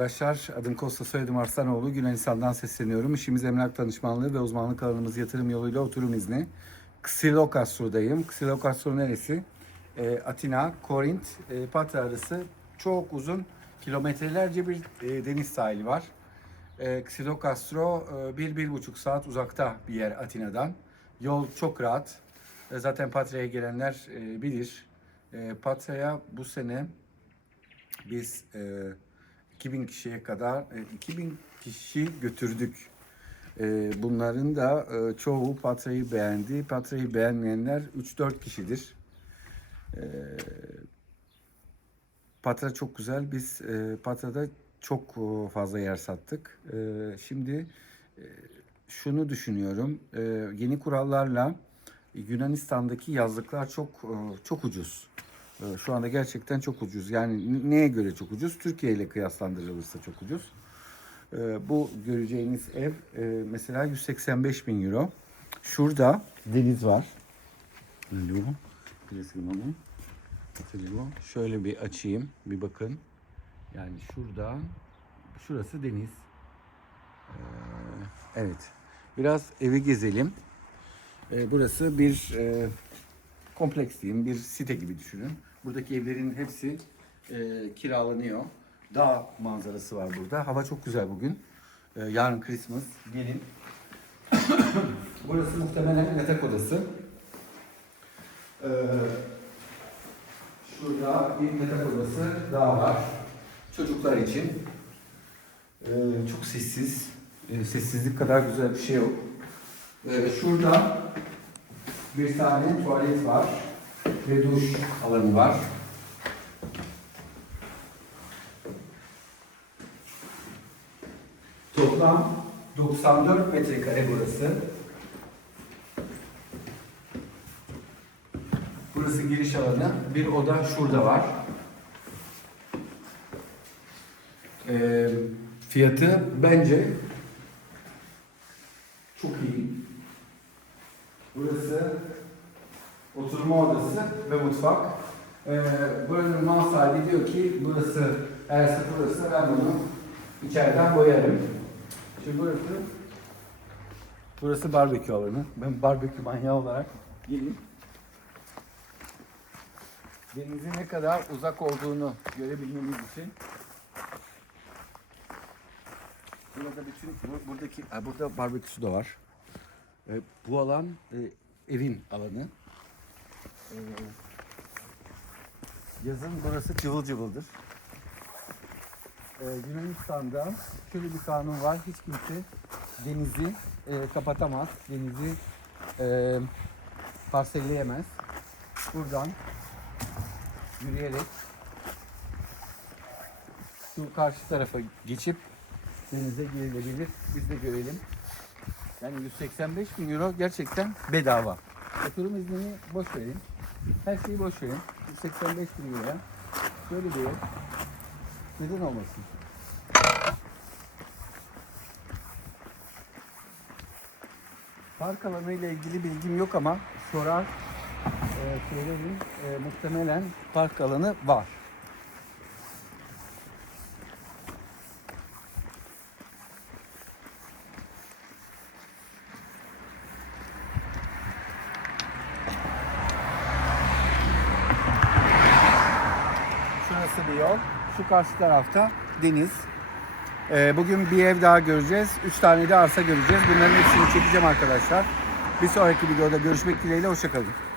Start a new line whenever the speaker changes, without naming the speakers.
Arkadaşlar adım Kosta soyadım Arslanoğlu. Yunanistan'dan sesleniyorum. İşimiz emlak danışmanlığı ve uzmanlık alanımız yatırım yoluyla oturum izni. Xilokastro'dayım. Xilokastro neresi? Ee, Atina, Korint, e, Patra arası çok uzun kilometrelerce bir e, deniz sahili var. E, Xilokastro e, bir, bir buçuk saat uzakta bir yer Atina'dan. Yol çok rahat. E, zaten Patra'ya gelenler e, bilir. E, Patra'ya bu sene biz e, 2000 kişiye kadar e, 2000 kişi götürdük. E, bunların da e, çoğu Patra'yı beğendi. Patra'yı beğenmeyenler 3-4 kişidir. E, Patra çok güzel. Biz e, Patra'da çok e, fazla yer sattık. E, şimdi e, şunu düşünüyorum. E, yeni kurallarla Yunanistan'daki yazlıklar çok e, çok ucuz. E, Şu anda gerçekten çok ucuz. Yani neye göre çok ucuz? Türkiye ile kıyaslandırılırsa çok ucuz. E, Bu göreceğiniz ev e, mesela 185 bin euro. Şurada deniz var. Şöyle bir açayım. Bir bakın. Yani şurada şurası deniz. Ee, evet. Biraz evi gezelim. Ee, burası bir e, kompleks diyeyim, bir site gibi düşünün. Buradaki evlerin hepsi e, kiralanıyor. Dağ manzarası var burada. Hava çok güzel bugün. Ee, yarın Christmas. Gelin. Burası muhtemelen yatak odası. Ee, şurada bir yatak odası daha var. Çocuklar için. Ee, çok sessiz. Ee, sessizlik kadar güzel bir şey yok. Ee, şurada bir tane tuvalet var ve duş alanı var. Toplam 94 metrekare burası. Burası giriş alanı. Bir oda şurada var. Ee, fiyatı bence çok iyi. Burası oturma odası ve mutfak. Ee, buranın mal sahibi diyor ki burası eğer sıfırırsa ben bunu içeriden boyarım. Şimdi burası burası barbekü alanı. Ben barbekü manyağı olarak gelin. Denizin ne kadar uzak olduğunu görebilmeniz için Burada bütün bu- buradaki burada barbeküsü de var. E, bu alan e, evin alanı. E, yazın burası cıvıl cıvıldır. E, Yunanistan'da şöyle bir kanun var. Hiç kimse denizi e, kapatamaz. Denizi e, parselleyemez. Buradan yürüyerek şu karşı tarafa geçip denize girilebilir. Biz de görelim. Yani 185 bin euro gerçekten bedava. Oturum iznini boş verin. Her şeyi boş verin. 185 bin euro. Şöyle diyor. Neden olmasın? Park alanı ile ilgili bilgim yok ama sorar e, söylerim. E, muhtemelen park alanı var. Şurası bir yol. Şu karşı tarafta deniz. Ee, bugün bir ev daha göreceğiz. Üç tane de arsa göreceğiz. Bunların hepsini çekeceğim arkadaşlar. Bir sonraki videoda görüşmek dileğiyle. Hoşçakalın.